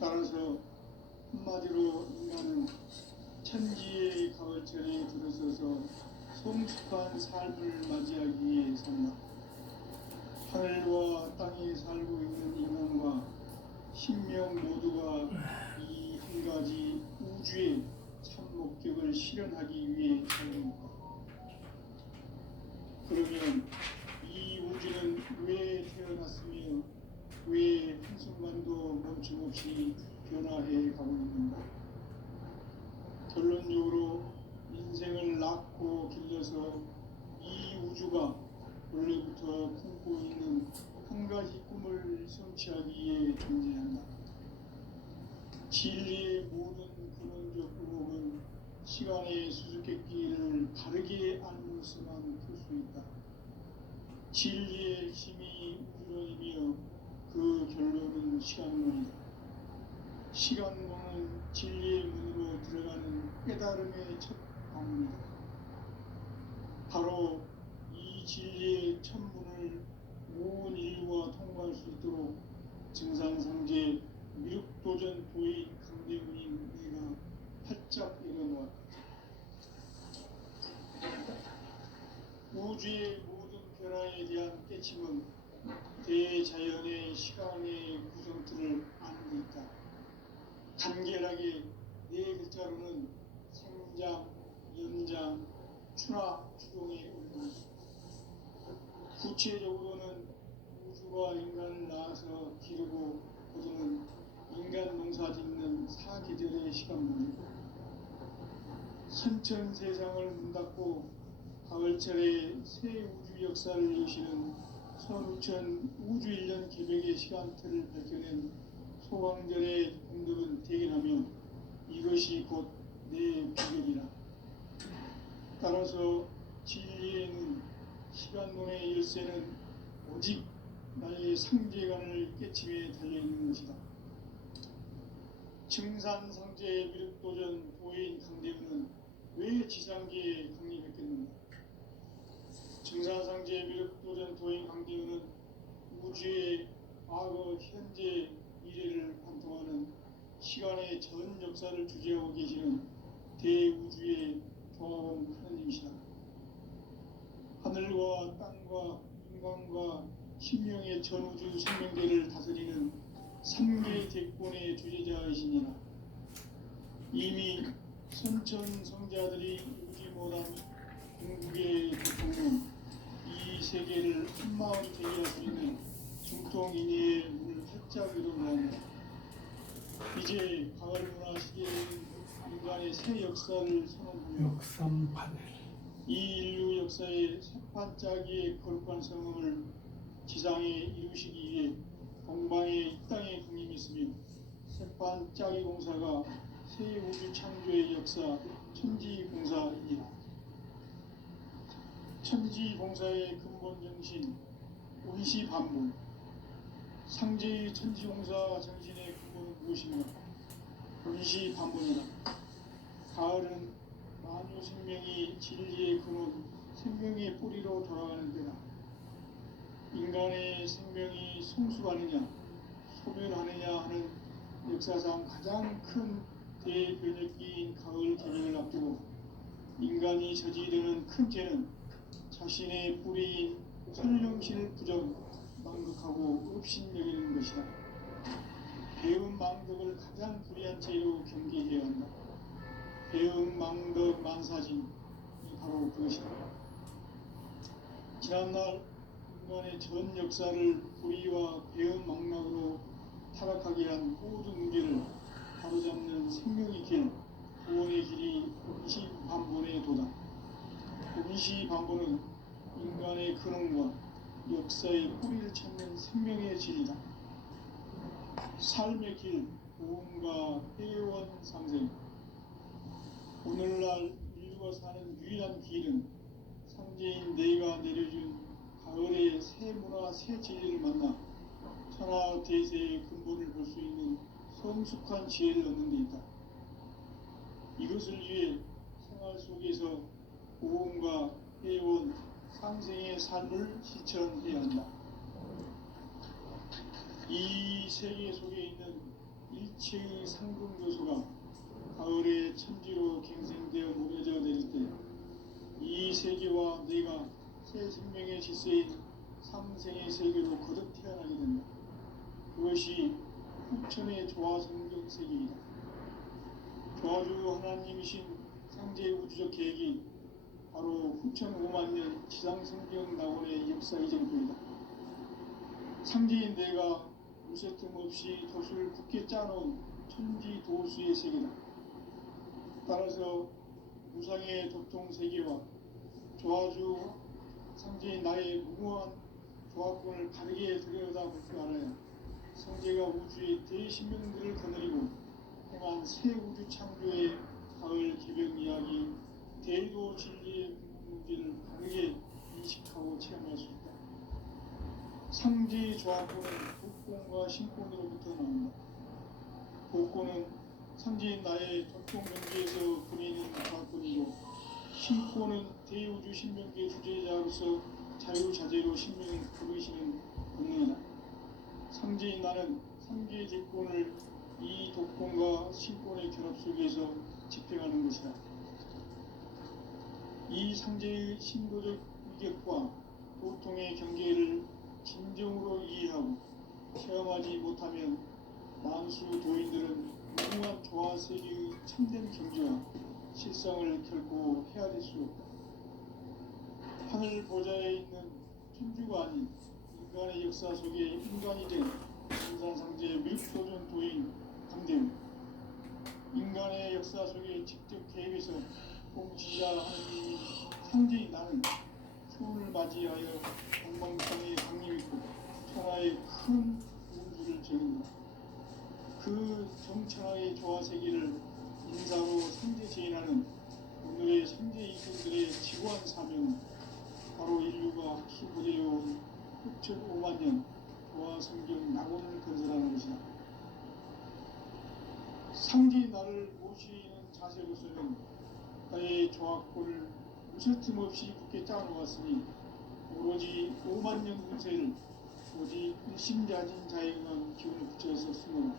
따라서 한마디로 인간은 천지의 가을철에 들어서서 성숙한 삶을 맞이하기 위해 산다. 하늘과 땅에 살고 있는 인간과 신명 모두가 이 한 가지 우주의 참 목적을 실현하기 위해 살고 있다. 그러면 이 우주는 왜 태어났으며 왜 한순간도 멈춤없이 변화해 가고 있는가? 결론적으로 인생을 낳고 길러서 이 우주가 원래부터 품고 있는 한 가지 꿈을 성취하기 위해 존재한다. 진리의 모든 근원적 의혹은 시간의 수수께끼를 바르게 알면서만 풀 수 있다. 진리의 핵심이 우주론이며 그 결론은 시간론이다. 시간론은 진리의 문으로 들어가는 깨달음의 첫 방문이다. 바로 이 진리의 첫 문을 온 인류가 통과할 수 있도록 증산상제 미륵도전 도인 강대문인 내가 활짝 일어놓았다. 우주의 모든 변화에 대한 깨침은 대자연의 시간의 구성틀을 아는 데 있다. 간결하게 네 글자로는 생장, 연장, 추나 추동의 운동. 구체적으로는 우주가 인간을 낳아서 기르고 거두는 인간 농사 짓는 사계절의 시간문이고, 선천 세상을 문 닫고 가을철에 새 우주 역사를 여시는 선우천 우주일년 개벽의 시간틀을 밝혀낸 소강절의 공덕은 대견하며 이것이 곧 내 비결이라. 따라서 진리에는 시간론의 열쇠는 오직 나의 상제관을 깨침에 달려있는 것이다. 증산상제의 미륵도전 도인 강대문은 왜 지상계에 강림했겠는가? 증산상제의 미륵도전 도인 강대문은 우주의 과거, 현재, 미래를 관통하는 시간의 전 역사를 주재하고 계시는 대우주의 조화원 하느님이시다. 하늘과 땅과 인간과 신명의 전우주 생명계를 다스리는 3개 대권의 주제자이시니라. 이미 선천성자들이 이루지 못한 궁극의 대통령, 이 세계를 한마음 되게 하시는 중통인의의 문을 활짝 열어놓았다. 이제 가을 문화 시대에는 인간의 새 역사를 선언하며 이 인류 역사의 새반짝이의 거룩한 성음을 지상에 이루시기 위해 동방의 이 땅에 강림했으며, 새반짝이 공사가 새 우주 창조의 역사 천지봉사이니라. 천지봉사의 근본 정신 운시반복. 상제의 천지봉사 정신의 근본은 무엇인가? 운시반복이다. 가을은 만유 생명이 진리의 근원, 생명의 뿌리로 돌아가는 때다. 인간의 생명이 성숙하느냐, 소멸하느냐 하는 역사상 가장 큰 대변혁기인 가을 개명을 앞두고 인간이 저지르는 큰 죄는 자신의 뿌리인 설령실 부정, 망극하고 업신여기는 것이다. 배운 망덕을 가장 불의한 죄로 경계해야 한다. 배운 망덕 만사진이 바로 그것이다. 지난날 인간의 전 역사를 불의와 배은 망락으로 타락하게 한 모든 문제를 바로잡는 생명의 길, 구원의 길이 운시반본의 도다. 운시반본은 인간의 근원과 역사의 뿌리를 찾는 생명의 진리다. 삶의 길, 구원과 회원 상생. 오늘날 인류가 사는 유일한 길은 상제인 내가 내려준 가을의 새 문화, 새 진리를 만나 천하 대세의 근본을 볼 수 있는 성숙한 지혜를 얻는 데 있다. 이것을 위해 생활 속에서 고음과 회원, 상생의 삶을 실천해야 한다. 이 세계 속에 있는 일체의 상금교수가 가을의 천지로 갱생되어 무뎌져 내릴 때 이 세계와 내가 새 생명의 질서인 삼생의 세계로 거듭 태어나게 된다. 그것이 후천의 조화 성경 세계이다. 조화주 하나님이신 상제 우주적 계획이 바로 후천 5만 년 지상 성경 낙원의 역사 이정표이다. 상제인 내가 무쇠 틈 없이 돛을 굳게 짜놓은 천지 도수의 세계다. 따라서 무상의 도통 세계와 조화주 상제인 나의 무모한 조화권을 바르게 들여다볼 줄 알아야 성제가 우주의 대신명들을 거느리고 행한 새 우주 창조의 가을 개벽 이야기, 대도 진리의 문제를 바르게 인식하고 체험할 수 있다. 상제의 조화권은 복권과 신권으로부터 나온다. 복권은 상제인 나의 전통 명제에서 그리는 조화권이고, 신권은 대우주 신명계 주제자로서 자유자재로 신명을 부르시는 본능이다. 상제인 나는 상제의 제권을 이 독권과 신권의 결합 속에서 집행하는 것이다. 이 상제의 신도적 위격과 도통의 경계를 진정으로 이해하고 체험하지 못하면 만수 도인들은 무궁한 조화 세계의 참된 경지와 실상을 결코 헤아릴 수 없다. 하늘 보좌에 있는 천주가 아닌 인간의 역사 속에 인간이 된 인산상제 밀표전 도인 강대우, 인간의 역사 속에 직접 개입해서 공지자 하느님이 상제인 나는 추운을 맞이하여 동방땅에 강림했고 천하의 큰 운수를 지는다. 그 정천하의 조화 세계를 인사로 상제 제인하는 오늘의 상제 이분들의 지구한 사명은 바로 인류가 수부되어온 6,5만 년 조화 성경 낙원을 건설하는 것이다. 상제 나를 모시는 자세로서는 나의 조화권을 무쇠틈 없이 굳게 짜놓았으니 오로지 5만 년 운세를 오직 일심자진 자에게만 기운을 붙여서 쓰노라.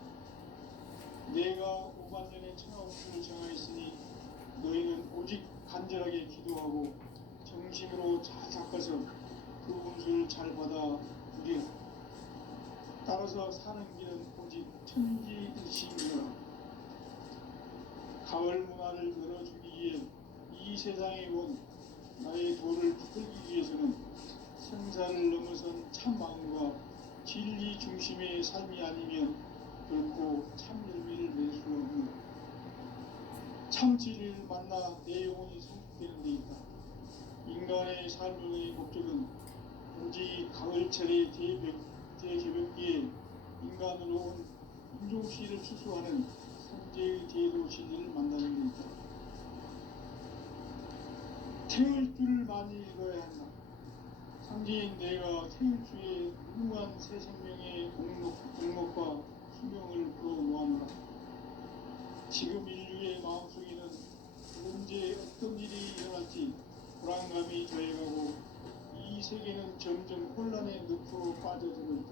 내가 5만 년의 천하 운수를 정하였으니 너희는 오직 간절하게 기도하고 정심으로 잘 닦아서 그 운수를 잘 받아 누리라. 따라서 사는 길은 오직 천지일심이라. 가을 문화를 열어주기 위해 이 세상에 온 나의 도를 붙들기 위해서는 생사를 넘어선 참 마음과 진리 중심의 삶이 아니면 결코 참 열매를 맺을 수 없는 참 진리를 만나 내 영혼이 성숙되는 데 있다. 인간의 삶의 목적은 오직 가을철의 대개벽기에 인간으로 온 인종씨를 추수하는 상제의 대도 진리를 만나는 데 있다. 태울 줄을 많이 읽어야 한다. 상제인 내가 태울 주의 무궁한 새 생명의 공목과 수명을 불어모아노라. 지금 인류의 마음속에는 언제 어떤 일이 일어날지 불안감이 더해가고 이 세계는 점점 혼란의 늪으로 빠져들고 있다.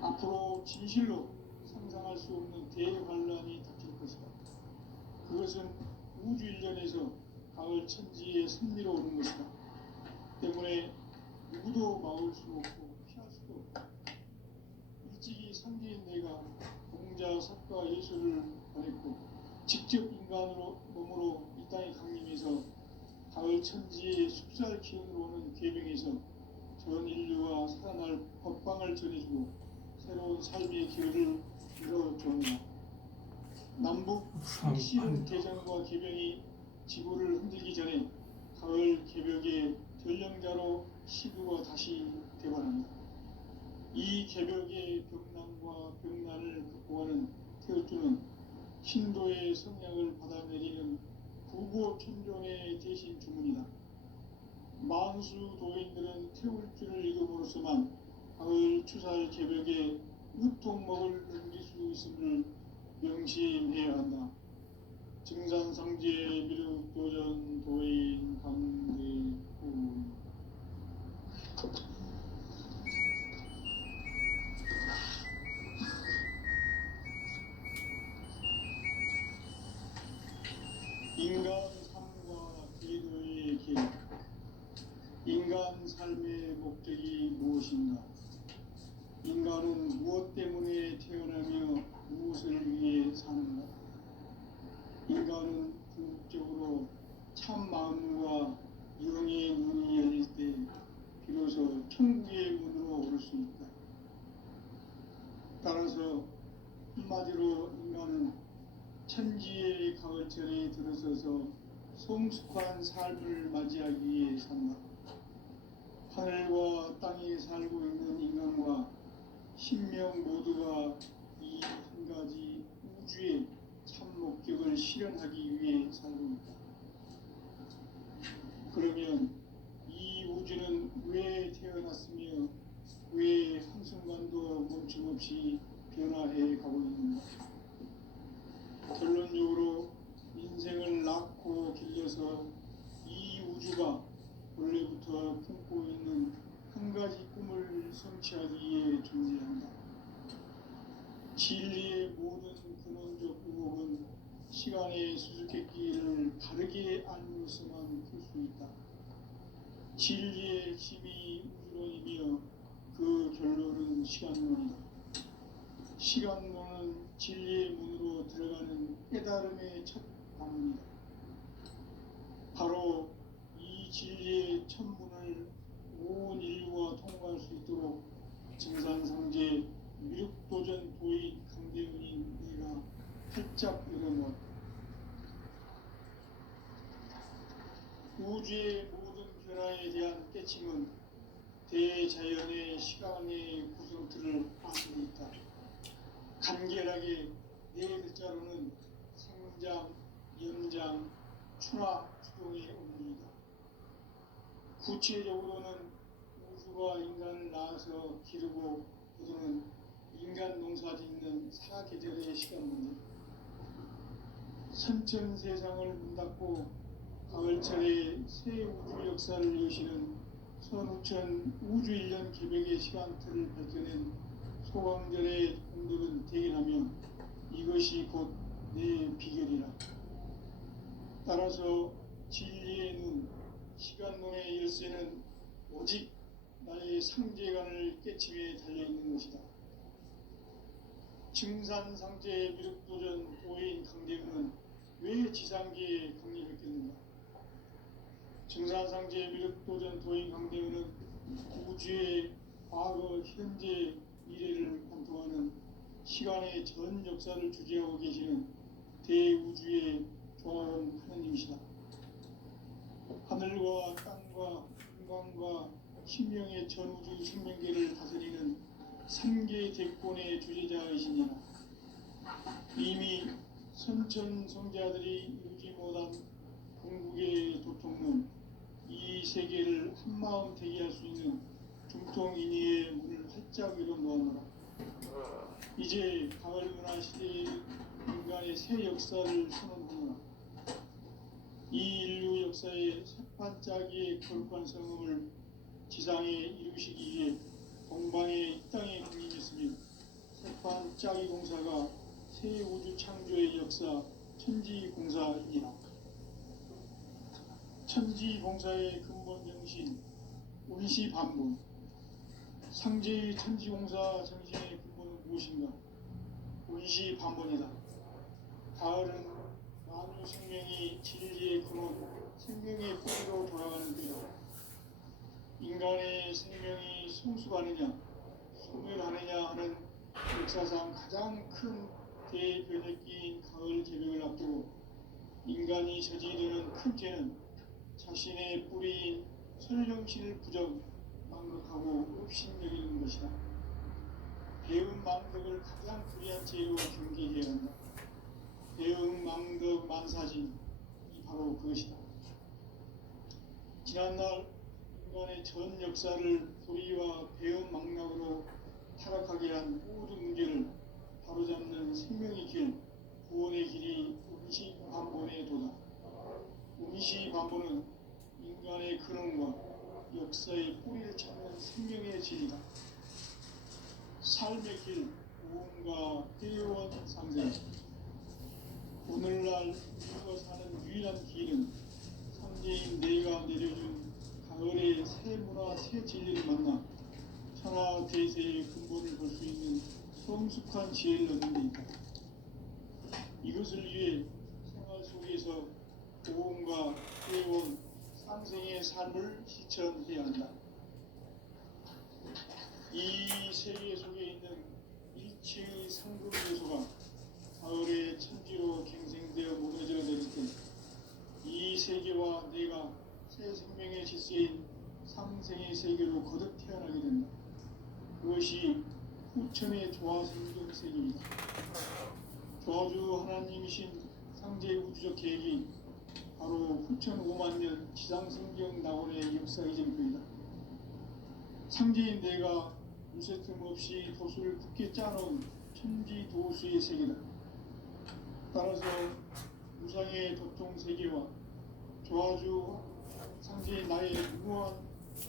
앞으로 진실로 상상할 수 없는 대환란이 닥칠 것이다. 그것은 우주 일련에서 가을 천지의 승리로 오는 것이다. 때문에 누구도 막을 수 없고 피할 수도 없다. 일찍이 상제인 내가 공자, 석가, 예수를 보냈고 직접 인간으로 몸으로 이 땅에 강림해서 가을 천지의 숲살 기운으로 오는 계명에서 전 인류와 살아날 법방을 전해주고 새로운 삶의 기회를 열어주었다. 남북 핵실험 대전과 개병이 지구를 흔들기 전에 가을 개벽의 전령자로 시구가 다시 되관합니다. 이 개벽의 벽난과 벽난을 극복하는 태우주는 신도의 성량을 받아내리는 구보천존의 대신 주문이다. 만수 도인들은 태울주를 읽음으로써만 가을 추살 개벽에 우통먹을 넘길 수 있음을 명심해야 한다. 증산상제 미륵도전 도인 강대구. 인간 삶과 궤도의 길, 인간 삶의 목적이 무엇인가? 인간은 무엇 때문에 태어나며 무엇을 위해 사는가? 인간은 궁극적으로 참 마음과 영의 문이 열릴 때 비로소 천국의 문으로 오를 수 있다. 따라서 한마디로 인간은 천지의 가을철에 들어서서 성숙한 삶을 맞이하기 위해 산다. 하늘과 땅에 살고 있는 인간과 신명 모두가 이 한 가지 우주의 참 목적을 실현하기 위해 살고 있다. 그러면 이 우주는 왜 태어났으며 왜 한순간도 멈춤없이 변화해 가고 있는가? 결론적으로 인생을 낳고 길러서 이 우주가 원래부터 품고 있는 한 가지 꿈을 성취하기 위해 존재한다. 진리의 모든 근원적 의혹은 시간의 수수께끼를 바르게 알면서만 풀 수 있다. 진리의 핵심이 우주론이며 그 결론은 시간론이다. 시간론은 진리의 문으로 들어가는 깨달음의 첫 방문이다. 바로 이 진리의 첫 문을 온 인류가 통과할 수 있도록 증산상제 미륵도전 도인 강대훈인 내가 활짝 열어놓았다. 우주의 모든 변화에 대한 깨침은 대자연의 시간의 구성틀을 안고 있다. 간결하게 네 글자로는 생장, 연장, 추나 추동의 의미이다. 구체적으로는 우주가 인간을 낳아서 기르고 거두는 인간 농사 짓는 사계절의 시간입니다. 선천세상을 문닫고 가을철에 새 우주 역사를 여시는 선우천 우주일년 개벽의 시간틀을 밝혀낸 소강절의 공들은 대견하며 이것이 곧 내 비결이라. 따라서 진리의 눈, 시간론의 열쇠는 오직 나의 상제관을 깨침에 달려있는 것이다. 증산상제 미륵도전 도인 강대훈은 왜 지상계에 강림했겠는가? 증산상제 미륵도전 도인 강대훈은 우주의 과거, 현재, 미래를 관통하는 시간의 전 역사를 주재하고 계시는 대우주의 종합원 하느님이시다. 하늘과 땅과 인간과 신명의 전우주 생명계를 다스리는 삼계 대권의 주제자이시니라. 이미 선천성자들이 이루지 못한 궁극의 도통론, 이 세계를 한마음 되게 할 수 있는 중통인의의 문을 활짝 열어놓아노라. 이제 가을 문화 시대의 인간의 새 역사를 선언하노라. 이 인류 역사의 새반짝이의 거룩한 성음을 지상에 이루시기 위해 동방의 이 땅에 강림했으며 새반짝이 공사가 새 우주 창조의 역사 천지공사이니라. 천지공사의 근본 정신 운시반본. 상제의 천지공사 정신의 근본은 무엇인가? 운시반본이다. 가을은 만유 생명이 진리의 근원, 생명의 뿌리로 돌아가는 때로 인간의 생명이 성숙하느냐, 소멸하느냐 하는 역사상 가장 큰 대변혁기인 가을 개벽을 앞두고 인간이 저지르는 큰 죄는 자신의 뿌리인 설령신을 부정, 망극하고 업신여기는 것이다. 배운 망덕을 가장 불의한 죄로 경계해야 한다. 배운 망덕 만사진이 바로 그것이다. 지난날 인간의 전 역사를 불의와 배운 망락으로 타락하게 한 모든 문제를 바로잡는 생명의 길, 구원의 길이 운시반본의 도다. 운시반본은 인간의 근원과 역사의 뿌리를 찾는 생명의 진리다. 삶의 길, 구원과 회원 상생. 오늘날 우리가 사는 유일한 길은 상제인 내가 내려준 가을의 새 문화 새 진리를 만나 천하 대세의 근본을 볼 수 있는 성숙한 지혜를 얻는 데 있다. 이것을 위해 생활 속에서 고온과 해온 상생의 삶을 실천해야 한다. 이 세계 속에 있는 일체의 상급 요소가 가을의 천지로 갱생되어 무너져 내릴 때 이 세계와 내가 새 생명의 질서인 상생의 세계로 거듭 태어나게 된다. 그것이 후천의 조화생경 세계이다. 조화주 하나님이신 상제의 우주적 계획이 바로 후천 5만 년 지상생경 낙원의 역사 이전표이다. 상제인 내가 무쇠틈 없이 도수를 굳게 짜놓은 천지 도수의 세계다. 따라서 우상의 도통 세계와 조화주 상제인 나의 무모한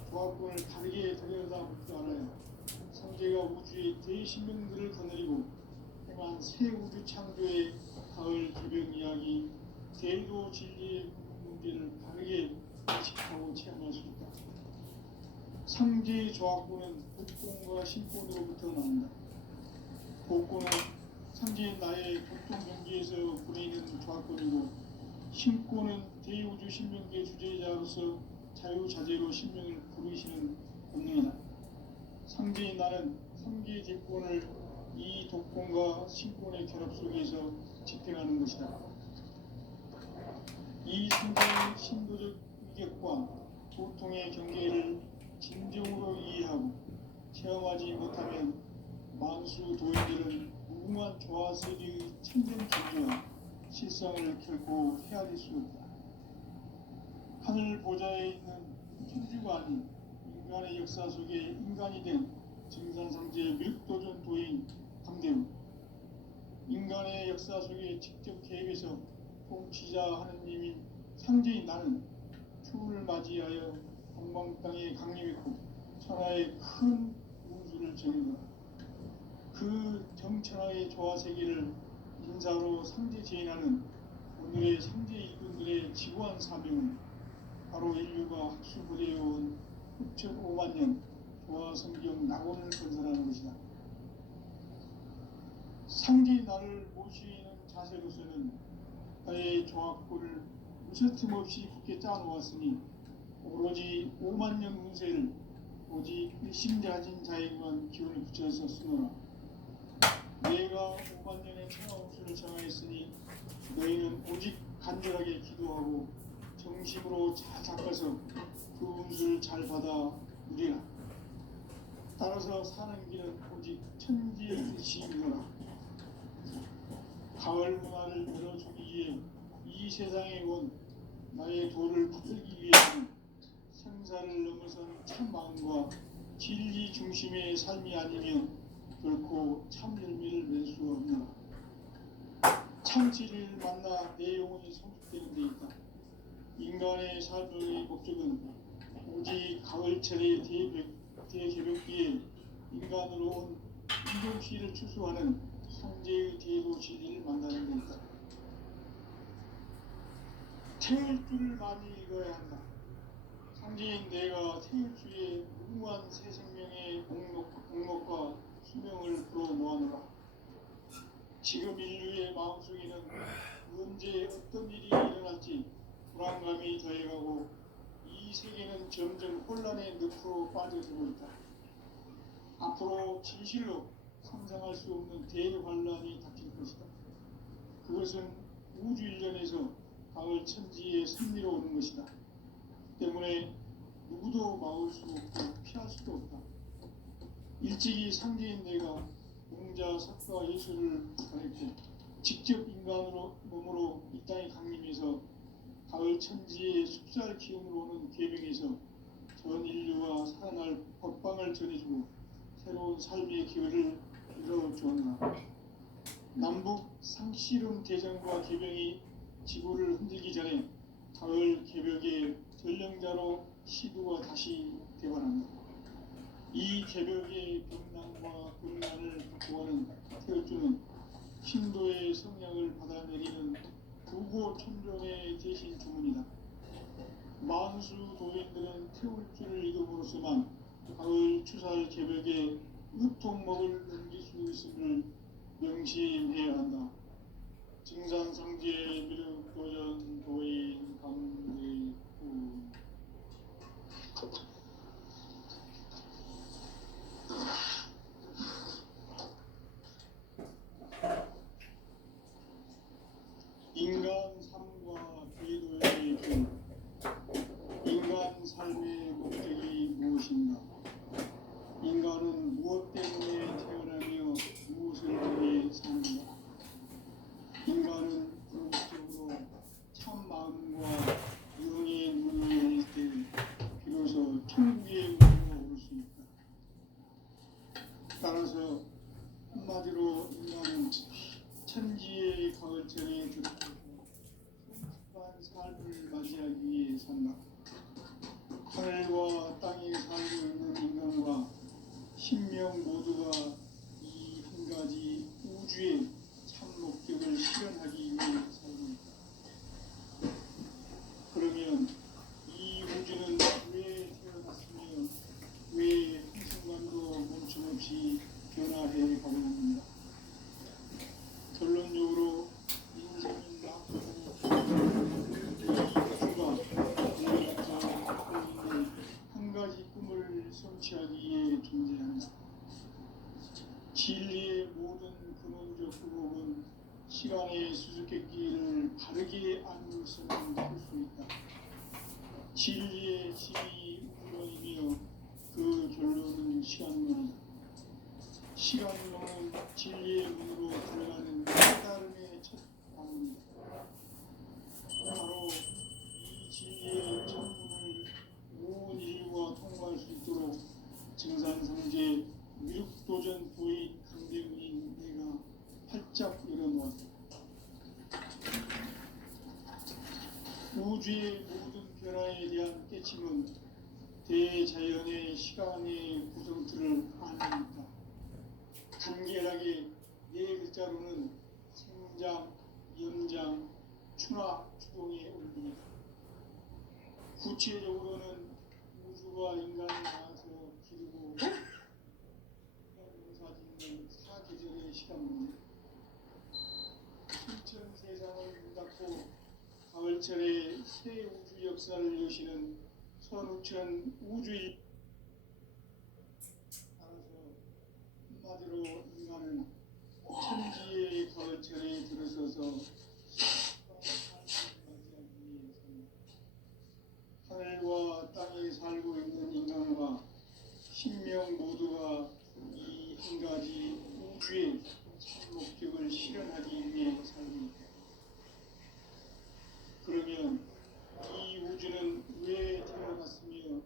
조합권을 다르게 들여다보지 않아야 상제가 우주의 대신명들을 거느리고 행한 새 우주 창조의 가을 개벽 이야기 대도 진리의 문제를 바르게 인식하고 체험할 수 있다. 상제의 조합권은 복권과 신권으로부터 나온다. 복권은 상제인 나의 보통 경지에서 부리는 조합권이고 신권은 대우주 신명계 주제자로서 자유자재로 신명을 부르시는 권능이다. 상제인 나는 3개의 대권을 이 독권과 신권의 결합 속에서 집행하는 것이다. 이 상제의 신도적 위격과 보통의 경계를 진정으로 이해하고 체험하지 못하면 만수 도인들은 무궁한 조화세계의 참된 존재와 실상을 결코 헤아릴 수 없다. 하늘 보좌에 있는 천주가 아닌 인간의 역사 속에 인간이 된 증산상제 멸도전 도인 강대우, 인간의 역사 속에 직접 계획해서 통치자 하느님인 상제인 나는 추운을 맞이하여 동방 땅에 강림했고 천하의 큰 운수를 정했노라. 그 정천하의 조화세계를 인사로 상제 제인하는 오늘의 상제 일꾼들의 지구한 사명은 바로 인류가 학수부대해온 6,5만 년 조화성경 낙원을 건설하는 것이다. 상제의 나를 모시는 자세로서는 나의 조합구를 무쇠틈 없이 굳게 짜놓았으니 오로지 5만 년 운세를 오직 일심자진 자에게만 기운을 붙여서 쓰노라. 내가 5만 년의 천하 운수를 정하였으니 너희는 오직 간절하게 기도하고 정심으로 잘 닦아서 그 운수를 잘 받아 누리라. 따라서 사는 길은 오직 천지의 뜻이니라. 가을 문화를 열어주기 위해 이 세상에 온 나의 도를 붙들기 위해서는 생사를 넘어선 참 마음과 진리 중심의 삶이 아니면 결코 참 열매를 맺을 수 없노라. 참 진리를 만나 내 영혼이 성숙되는 데 있다. 인간의 삶의 목적은 오직 가을철의 대개벽기에 인간으로 온 인종시를 추수하는 상제의 대도 진리를 만나는 데 있다. 태일주를 많이 읽어야 한다. 상제인 내가 태일주의 무궁한 새 생명의 목록과 수명을 불어 모아노라. 지금 인류의 마음속에는 언제 어떤 일이 일어날지 불안감이 더해가고 이 세계는 점점 혼란의 늪으로 빠져들고 있다. 앞으로 진실로 상상할 수 없는 대환란이 닥칠 것이다. 그것은 우주 일련에서 가을 천지의 섭리로 오는 것이다. 때문에 누구도 막을 수 없고 피할 수도 없다. 일찍이 상제인 내가 공자, 석가, 예술을 가르쳐 직접 인간으로 몸으로 이 땅에 강림해서 가을 천지의 숲살 기운으로 오는 계명에서 전 인류와 살아날 법방을 전해주고 새로운 삶의 기회를 이뤄주었나. 남북 상씨름 대전과 개병이 지구를 흔들기 전에 가을 개벽의 전령자로 시두가 다시 대관합니다. 이 개벽의 병난과 극난을 구하는 태어주는 신도의 성량을 받아내리는 부고 천종의 대신 주문이다. 만수 도인들은 태울 줄을 이름으로서만 가을 추살 개벽에 으통먹을 넘길 수 있음을 명심해야 한다. 증산상제 미륵도전 도인 강대구. 인간 삶과 궤도의 길. 인간 삶의 목적이 무엇인가? 인간은 무엇 때문에 태어나며 무엇을 위해 사는가? 인간은 궁극적으로 참 마음과 영의 문을 열릴 때 비로소 천국의 문으로 올 수 있다. 따라서 한마디로 인간은 천지의 가을철에 들어가서 성숙한 삶을 맞이하기 위해 산다. 하늘과 땅에 살고 있는 인간과 신명 모두가 이 한 가지 우주의 참 목적을 실현하기 위해 살고 있다. 그러면 이 우주는 왜 태어났으며 왜 한순간도 멈춤없이 변화해 가고 있는가? 결론적으로 인생은 낙고 한 가지 꿈을 성취하기 위해 존재한다. 진리의 모든 근원적 의혹은 시간의 수수께끼를 바르게 안으로서만 풀 수 있다. 진리의 힘이 우주론이며 그 결론은 시간론이다. 시간론은 진리의 문으로 들어가는 깨달음의 첫 방문이다. 바로 이 진리의 첫 문을 온 인류가 통과할 수 있도록 증산상제 미륵도전 도인 강대훈인 내가 활짝 열어놓았다. 우주의 모든 변화에 대한 깨침은 대자연의 시간의 구성틀을 아는 있다. 간결하게 네 글자로는 생장, 연장, 추나 추동의 원리이다. 구체적으로는 우주가 인간을 낳아서 기르고 농사짓는 사계절의 시간입니다. 신천 세상을 문 닫고 가을철에 새 우주 역사를 여시는 선우천 우주일. 따라서 한마디로 인간은 천지의 가을철에 들어서서 하늘과 땅에 살고 있는 인간과 신명 모두가 이 한 가지 우주의 참 목적을 실현하기 위해 살고 있다. 그러면 이 우주는 왜 태어났으며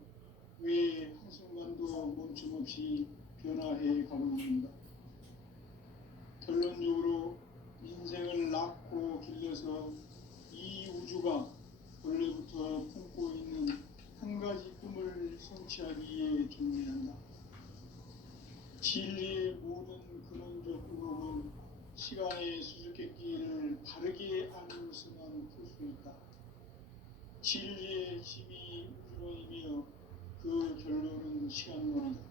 왜 한순간도 멈춤없이 변화해 가고 있는가? 결론적으로 인생을 낳고 길러서 이 우주가 원래부터 품고 있는 한 가지 꿈을 성취하기 위해 존재한다. 진리의 모든 근원적 의혹은 시간의 수수께끼를 바르게 안으로서만 풀 수 있다. 진리의 힘이 우주론이며 그 결론은 시간론이다.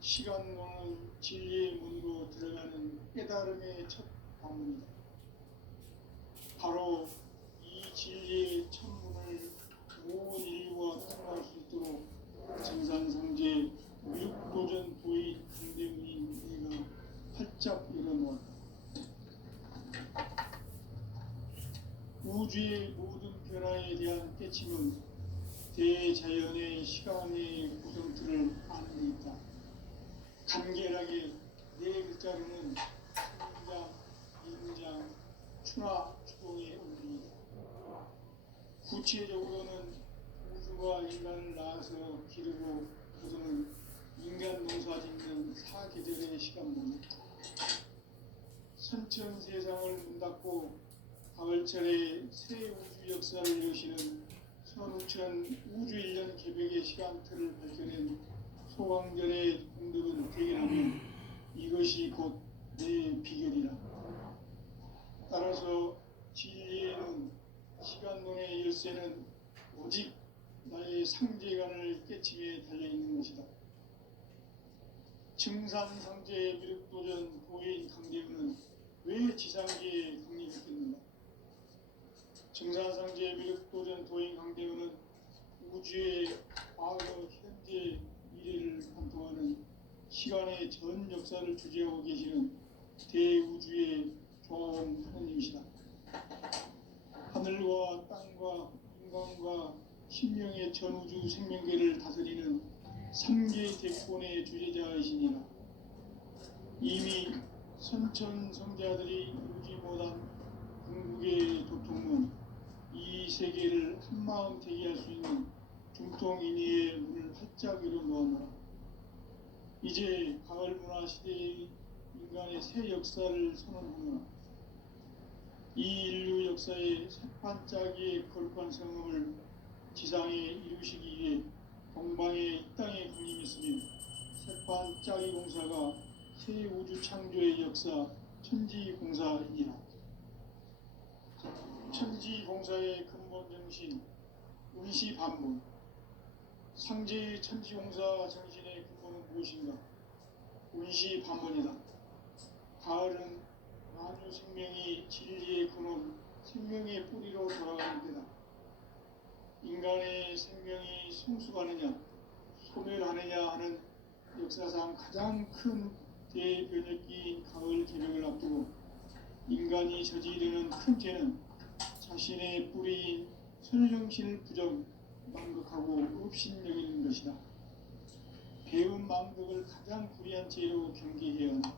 시간론은 진리의 문으로 들어가는 깨달음의 첫 방문이다. 바로 이 진리의 천문을 온 인류가 통과할 수 있도록 증산상제 미륵도전 도인 강대훈인 내가 활짝 열어놓았다. 우주의 모든 변화에 대한 깨침은 대자연의 시간의 구성틀을 아는 데 있다. 간결하게 네 글자로는 생장, 연장, 추나 추동의 원리이다. 구체적으로는 우주가 인간을 낳아서 기르고 거두는 인간 농사짓는 사계절의 시간문이다. 선천 세상을 문 닫고 가을철에 새 우주 역사를 여시는 선우천 우주 1년 개벽의 시간틀을 밝혀낸 소강전의 공덕은 대견하며 이것이 곧 내 비결이라. 따라서 진리 열쇠는 오직 나의 상제관을 깨침에 달려있는 것이다. 증산상제 미륵도전 도인 강대우는 왜 지상계에 강림했겠는가? 증산상제 미륵도전 도인 강대우는 우주의 과거, 현재, 미래를 관통하는 시간의 전 역사를 주재하고 계시는 대우주의 조화원 하나님이시다. 하늘과 땅과 인간과 신명의 전우주 생명계를 다스리는 삼계 대권의 주제자이시니라. 이미 선천성자들이 이루지 못한 궁극의 도통은 이 세계를 한마음 대기할 수 있는 중통인의의 문을 활짝 열어놓았노라. 이제 가을 문화 시대의 인간의 새 역사를 선언하노라. 이 인류 역사의 새반짝이의 거룩한 성음을 지상에 이루시기 위해 동방의 이 땅에 강림했으며 새반짝이 공사가 새 우주 창조의 역사 천지공사이니라. 천지공사의 근본 정신 운시반문. 상제의 천지공사 정신의 근본은 무엇인가? 운시반문이다. 가을은 만유 생명이 진리의 근원, 생명의 뿌리로 돌아가는 때다. 인간의 생명이 성숙하느냐, 소멸하느냐 하는 역사상 가장 큰 대변혁기인 가을 개벽을 앞두고 인간이 저지르는 큰 죄는 자신의 뿌리인 선정신을 부정, 망극하고 업신여기는 것이다. 배운 망극을 가장 불의한 죄로 경계해야 한다.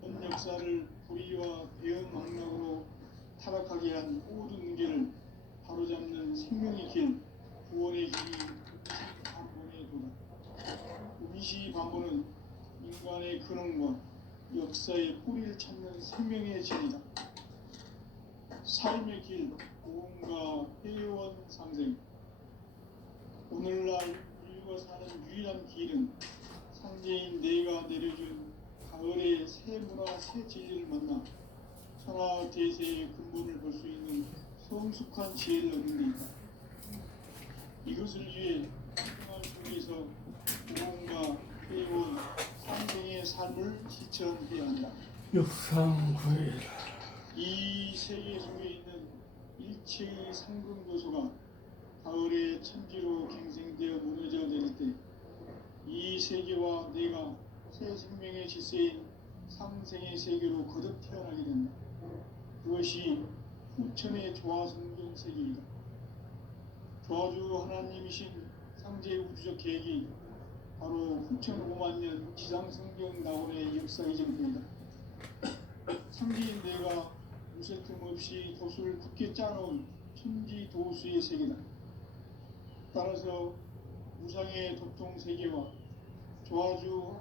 전 역사를 불의와 배은 망락으로 타락하게 한 모든 문제를 바로잡는 생명의 길, 구원의 길이 운시반본의 도다. 운시반본은 인간의 근원과 역사의 뿌리를 찾는 생명의 길이다. 삶의 길, 고음과 회원 상생. 오늘날 인류가 사는 유일한 길은 상제인 내가 내려준 가을의 새 문화, 새 진리를 만나 천하 대세의 근본을 볼 수 있는 성숙한 지혜를 얻는 데 있다. 이것을 위해 생활 속에서 고음과 회원 상생의 삶을 실천해야 한다. 육상구일 이 세계 속에 있는 일체의 상근교소가 가을의 천지로 갱생되어 무너져 내릴 때 이 세계와 내가 새 생명의 질서인 상생의 세계로 거듭 태어나게 된다. 그것이 후천의 조화성경 세계이다. 조화주 하나님이신 상제 우주적 계획이 바로 후천 5만 년 지상성경 나올의 역사 이전입니다. 상제인 내가 무쇠 틈 없이 도수를 굳게 짜놓은 천지 도수의 세계다. 따라서 무상의 도통 세계와 조화주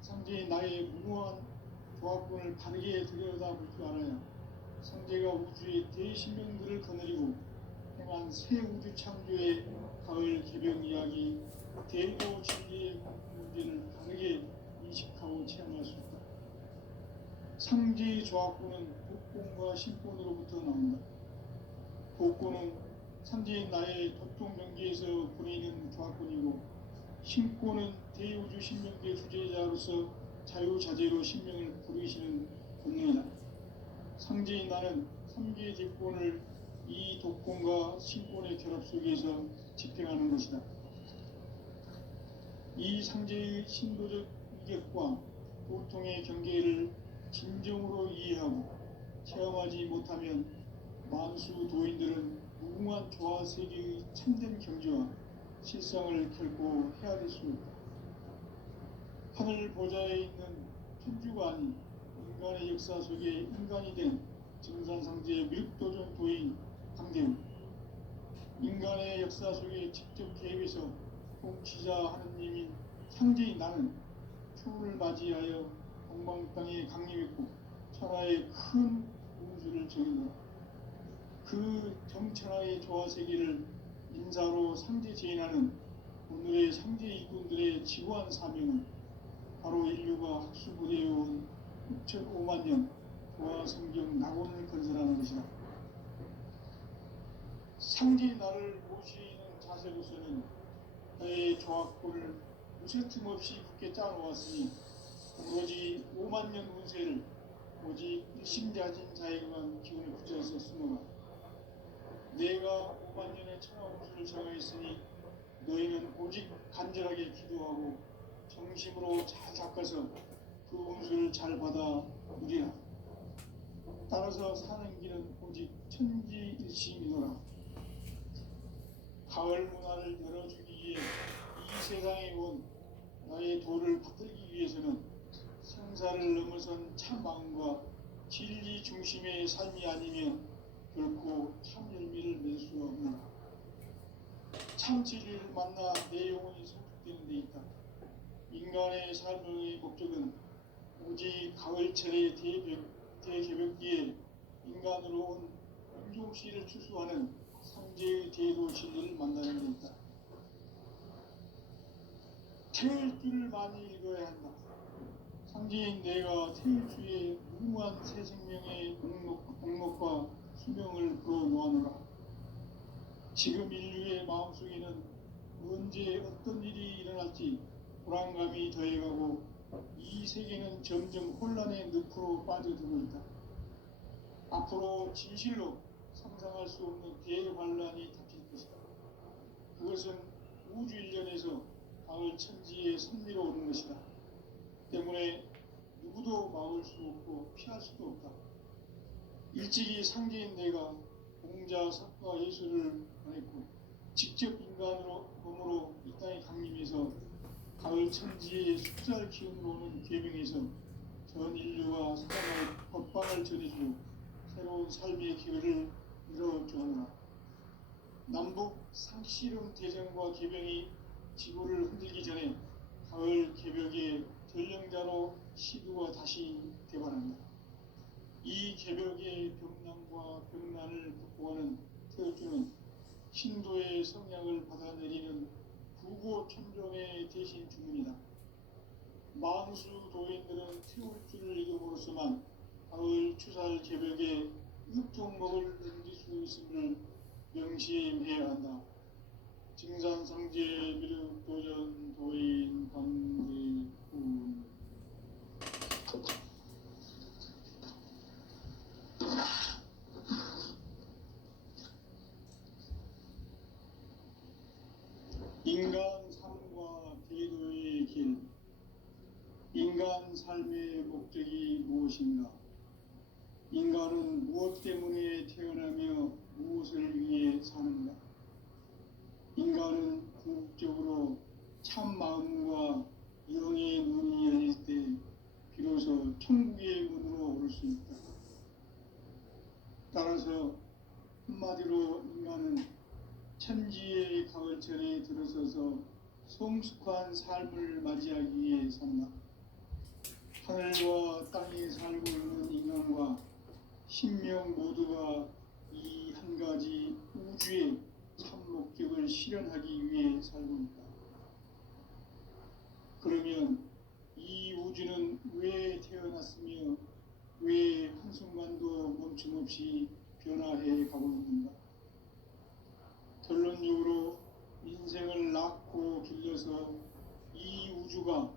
상제인 나의 무모한 조합군을 바르게 들여다볼 줄 알아야 상제가 우주의 대신명들을 거느리고 행한 새 우주 창조의 가을 개벽 이야기, 대도 진리의 문제를 바르게 인식하고 체험할 수 있다. 상제의 조합군은 복권과 신권으로부터 나온다. 복권은 상제인 나의 도통 경계에서 보내는 조합군이고, 신권은 대우주 신명계 주제자로서 자유자재로 신명을 부르시는 본능이다. 상제인 나는 3개의 대권을 이 독권과 신권의 결합 속에서 집행하는 것이다. 이 상제의 신도적 이격과 보통의 경계를 진정으로 이해하고 체험하지 못하면 만수 도인들은 무궁한 조화 세계의 참된 경지와 실상을 결코 헤아릴 수 없다. 하늘 보좌에 있는 천주가 아닌 인간의 역사 속에 인간이 된 증산상제 미륵도전 도인 강대우. 인간의 역사 속에 직접 개입해서 통치자 하느님인 상제인 나는 초를 맞이하여 동방 땅에 강림했고 천하의 큰 운수를 정했노라. 그 정천하의 조화 세계를 인사로 상제 제인하는 오늘의 상제 이군들의 지구한 사명은 바로 인류가 학수부대해온 6,5만 년 도화 성경 낙원을 건설하는 것이다. 상기 나를 모시는 자세로서는 나의 조합골을 무쇠틈 없이 굳게 짜놓았으니 오로지 5만 년 운세를 오직 일심자진 자에게만 기운을 붙여서 쓰노라. 내가 5만 년의 천하 운수를 정하였으니 너희는 오직 간절하게 기도하고 정심으로 잘 닦아서 그 운수를 잘 받아 누리라. 따라서 사는 길은 오직 천지일심이노라. 가을 문화를 열어주기 위해 이 세상에 온 나의 도를 받들기 위해서는 생사를 넘어선 참 마음과 진리 중심의 삶이 아니면 결코 참 열매를 맺을 수가 없노라. 참 진리를 만나 내 영혼이 성숙되는 데 있다. 인간의 삶의 목적은 오직 가을철의 대개벽기에 인간으로 온 윤종씨를 추수하는 상제의 대도 진리를 만나는 데 있다. 태일 줄을 많이 읽어야 한다. 상제인 내가 태일주의 무모한 새 생명의 목록과 수명을 풀어놓아노라. 지금 인류의 마음속에는 언제 어떤 일이 일어날지 불안감이 더해가고 이 세계는 점점 혼란의 늪으로 빠져들고 있다. 앞으로 진실로 상상할 수 없는 대환란이 닥칠 것이다. 그것은 우주 일련에서 가을 천지에 선미로 오는 것이다. 때문에 누구도 막을 수 없고 피할 수도 없다. 일찍이 상제인 내가 공자, 석가, 예수를 보냈고 직접 인간으로 몸으로 이 땅에 강림해서 가을 천지의 숫살 기운으로 오는 계명에서 전 인류가 살아갈 법방을 전해주고 새로운 삶의 기회를 열어주노라. 남북 상씨름 대전과 개병이 지구를 흔들기 전에 가을 개벽의 전령자로 시두가 다시 개발한다. 이 개벽의 병난과 병난을 극복하는 태어주는 신도의 성향을 받아내리는 부고천종의 대신 주문이다. 만수 도인들은 태울주를 읽음으로써만 가을 추살 개벽의 읍종목을 넘길 수 있음을 명심해야 한다. 증산상제 미륵 도전 도인 강대군. 인간 삶과 기도의 길. 인간 삶의 목적이 무엇인가? 인간은 무엇 때문에 태어나며 무엇을 위해 사는가? 인간은 궁극적으로 참 마음과 영의 눈이 열릴 때 비로소 천국의 문으로 오를 수 있다. 따라서 한마디로 인간은 천지의 가을철에 들어서서 성숙한 삶을 맞이하기 위해 산다. 하늘과 땅에 살고 있는 인간과 신명 모두가 이 한 가지 우주의 참 목적을 실현하기 위해 살고 있다. 그러면 이 우주는 왜 태어났으며 왜 한순간도 멈춤없이 변화해 가고 있는가? 결론적으로 인생을 낳고 길러서 이 우주가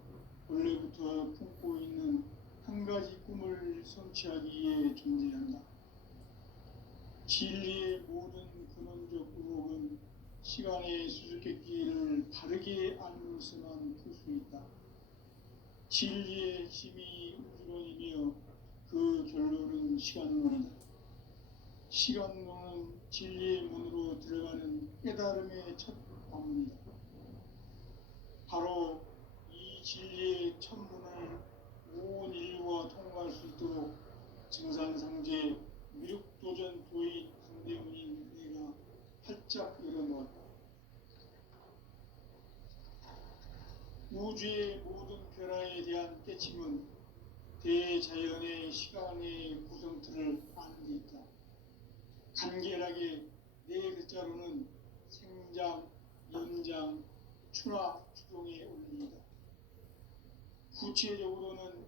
원래부터 품고 있는 한 가지 꿈을 성취하기 위해 존재한다. 진리의 모든 근원적 의혹은 시간의 수수께끼를 바르게 알므로서만 풀 수 있다. 진리의 핵심이 우주론이며 그 결론은 시간론이다. 시간론은 진리의 문으로 들어가는 깨달음의 첫 방문이다. 바로 이 진리의 첫 문을 온 인류가 통과할 수 있도록 증산상제 미륵도전 도인 강대문인 내가 활짝 열어놓았다. 우주의 모든 변화에 대한 깨침은 대자연의 시간의 구성틀을 아는 데 있다. 간결하게 네 글자로는 생장, 연장, 추락, 추동의 원리이다. 구체적으로는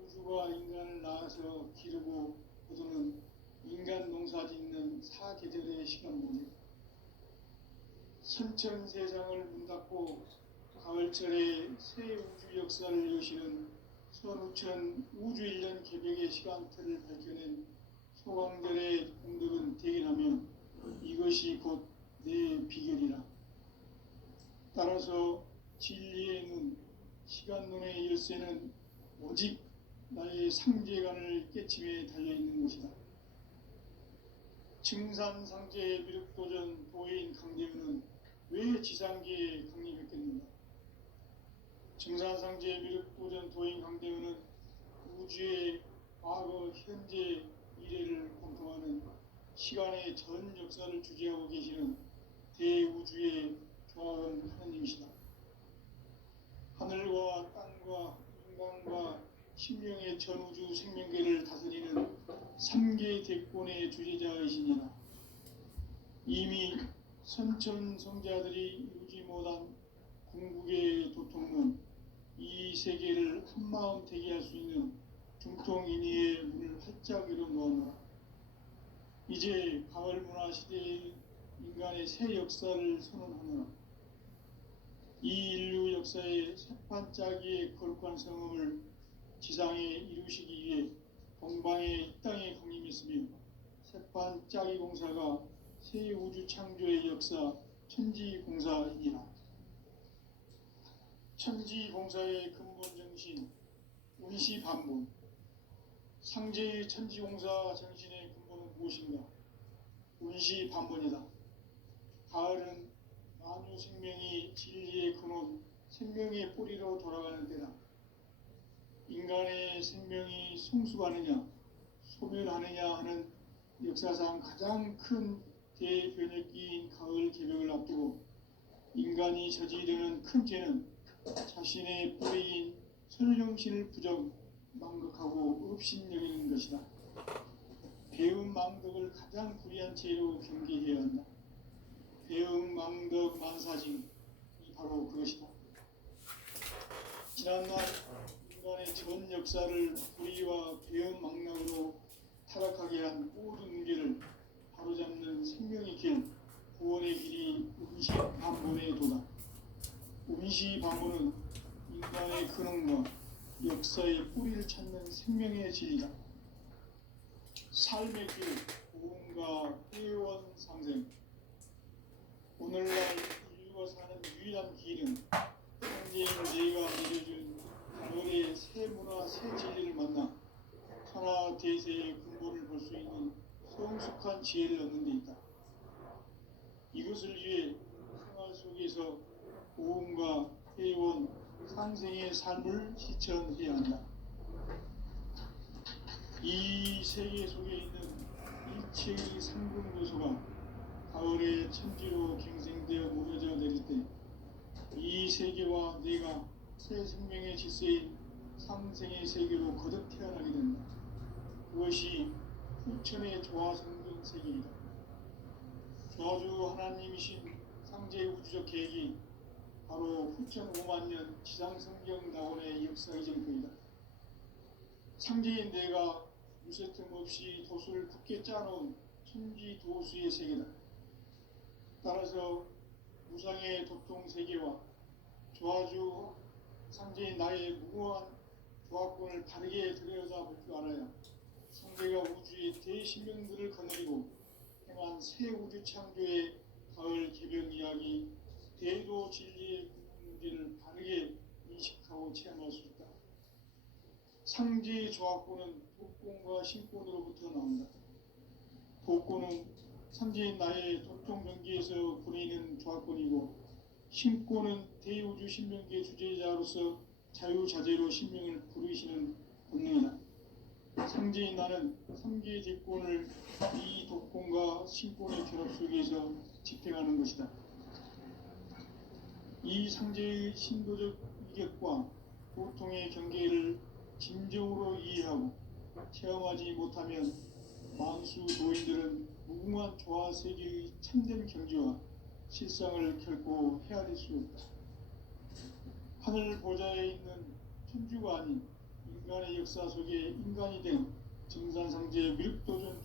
우주가 인간을 낳아서 기르고 거두는 인간 농사 짓는 사계절의 시간문이 선천 세상을 문 닫고 가을철에 새 우주 역사를 여시는 선우천 우주 1년 개벽의 시간틀을 밝혀낸 소강들의 공덕은 대견하며 이것이 곧 내 비결이라. 따라서 진리의 눈, 시간 눈의 열쇠는 오직 나의 상제관을 깨침에 달려있는 것이다. 증산상제의 미륵도전 도인 강대우는 왜 지상계에 강림했겠는가? 증산상제의 미륵도전 도인 강대우는 우주의 과거, 현재, 미래를 공통하는 시간의 전 역사를 주재하고 계시는 대우주의 조화원 하느님이시다. 하늘과 땅과 인간과 신명의 전우주 생명계를 다스리는 3개 대권의 주제자이시니라. 이미 선천성자들이 이루지 못한 궁극의 도통은 이 세계를 한마음 되게 할 수 있는 중통인의의 문을 활짝 열어놓았노라. 이제 가을 문화 시대의 인간의 새 역사를 선언하노라. 이 인류 역사의 새판짜기의 거룩한 성음을 지상에 이루시기 위해 동방의 이 땅에 강림했으며 새판짜기 공사가 새 우주 창조의 역사 천지공사이니라. 천지공사의 근본 정신 운시반본. 상제의 천지공사 정신의 근본은 무엇인가? 운시반본이다. 가을은 만유 생명이 진리의 근원, 생명의 뿌리로 돌아가는 때다. 인간의 생명이 성숙하느냐, 소멸하느냐 하는 역사상 가장 큰 대변혁기인 가을 개벽을 앞두고 인간이 저지르는 큰 죄는 자신의 뿌리인 선정신을 부정, 망극하고 업신여기는 것이다. 배움 망덕을 가장 불의한 죄로 경계해야 한다. 배움 망덕 만사징이 바로 그것이다. 지난날 인간의 전 역사를 불의와 배움 망락으로 타락하게 한 모든 문제를 바로잡는 생명의 길, 구원의 길이 운시반본의 도다. 운시반본은 인간의 근원과 역사의 뿌리를 찾는 생명의 진리다. 삶의 길, 고음과 회원 상생. 오늘날 인류가 사는 유일한 길은 현재인 내가 내려준 가을의 새 문화, 새 진리를 만나 천하 대세의 근본을 볼 수 있는 성숙한 지혜를 얻는 데 있다. 이것을 위해 생활 속에서 고음과 회원, 상생의 삶을 실천해야 한다. 이 세계 속에 있는 일체의 상금 요소가 가을의 천지로 갱생되어 무너져 내릴 때 이 세계와 내가 새 생명의 질서인 상생의 세계로 거듭 태어나게 된다. 그것이 후천의 조화성경 세계이다. 조화주 하나님이신 상제의 우주적 계획이 바로 후천 5만 년 지상성경 나원의 역사이실 것이다. 상제인 내가 무쇠틈 없이 도수를 굳게 짜놓은 천지 도수의 세계다. 따라서 무상의 도통 세계와 조화주 상제인 나의 무고한 조화권을 바르게 들여다볼 줄 알아야 상제가 우주의 대신명들을 거느리고 행한 새 우주 창조의 가을 개벽 이야기, 대도 진리의 문제를 바르게 인식하고 체험할 수 있다. 상제의 조화권은 독권과 신권으로부터 나온다. 독권은 상제인 나의 도통 경계에서 부리는 조화권이고, 신권은 대우주 신명계 주제자로서 자유자재로 신명을 부르시는 본능이다. 상제인 나는 3개의 대권을 이 독권과 신권의 결합 속에서 집행하는 것이다. 이 상제의 신도적 이격과 고통의 경계를 진정으로 이해하고 체험하지 못하면 만수 노인들은 무궁한 조화 세계의 참된 경지와 실상을 결코 헤아릴 수 없다. 하늘 보좌에 있는 천주가 아닌 인간의 역사 속에 인간이 된 정산상제 미륵도전